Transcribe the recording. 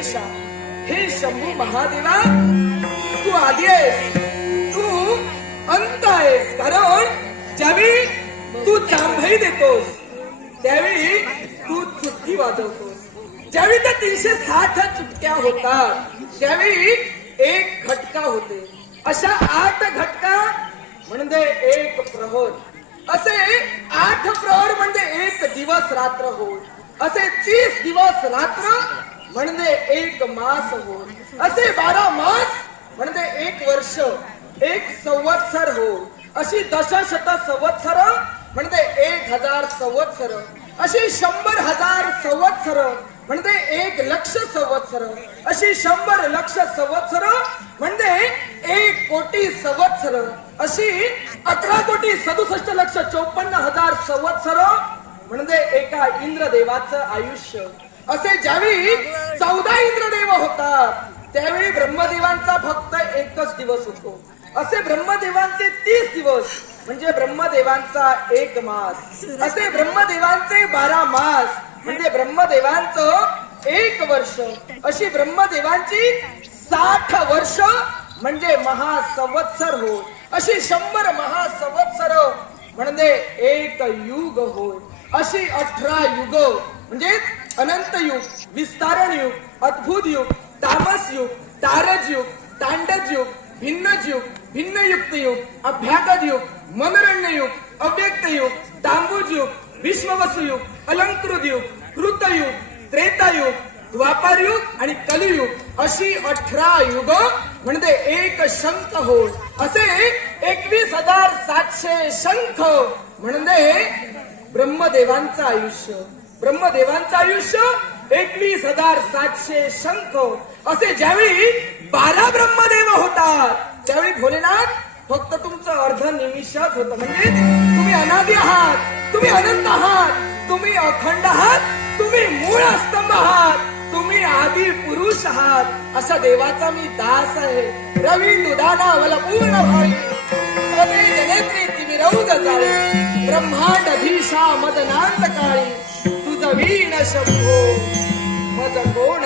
गणेशा, हे शंभू महादेवा, तू आदी आहेस, तू अंत आहेस. कारण ज्यावेळी तू जांभई देतोस त्यावेळी तू चुटकी वाजवतोस. ज्यावेळी त्या 360 चुटक्या होतात त्यावेळी एक घटका होते. अशा 8 घटका म्हणजे एक प्रहर. असे 8 प्रहर म्हणजे एक दिवस रात्र होय. असे 30 दिवस रात्र म्हणजे एक मास होय. असे 12 मास म्हणजे एक वर्ष, एक संवत्सर होय. अशी दशशत संवत्सर म्हणजे 1000 संवत्सर. अशी 100,000 संवत्सर म्हणजे 1,00,000 संवत्सर. अशी 100,00,000 संवत्सर म्हणजे 1,00,00,000 संवत्सर. अशी 11,67,54,000 संवत्सर म्हणजे एका इंद्रदेवाचं आयुष्य. असे ज्यावेळी 14 इंद्रदेव होतात त्यावेळी ब्रह्मदेवांचा फक्त एकच दिवस होतो. असे ब्रह्मदेवांचे 30 दिवस म्हणजे ब्रह्मदेवांचा एक मास. असे ब्रह्मदेवांचे 12 मास म्हणजे ब्रह्मदेवांचं एक वर्ष. अशी ब्रह्मदेवांची 60 वर्ष म्हणजे महासंवत्सर होय. अशी 100 महासंवत्सर म्हणजे एक युग होय. अशी 18 युग म्हणजे अनंत युग, विस्तारण युग, अद्भुत युग, तामस युग, तारज युग, तांडज युग, भिन्नज युग, भिन्नयुक्त युग, अभ्यागत युग, मनरण्य युग, अव्यक्त युग, तांबूज युग, विश्ववसु युग, अलंकृत युग, कृतयुग, त्रेतायुग, द्वापार युग आणि कलियुग. अशी 18 युग म्हणजे एक शंख होय. असे 21,700 शंख म्हणजे ब्रह्मदेवांचं आयुष्य. ब्रह्मदेवांचं आयुष्य 21,700 शंख. असे ज्यावेळी 12 ब्रह्मदेव होतात त्यावेळी भोलेनाथ फक्त तुमचं अर्ध निमिषच होतं. म्हणजे तुम्ही अनादी आहात, तुम्ही अनंत आहात, तुम्ही अखंड आहात, तुम्ही मूळ स्तंभ आहात, तुम्ही आदी पुरुष आहात. अशा देवाचा मी दास आहे. रवी दुधाना वल पूर्ण भारी सवे जनेत्री ती रौद चाळे ब्रह्मांड धीशा मदनांत काळी तुझ वीण शंभो मज कोण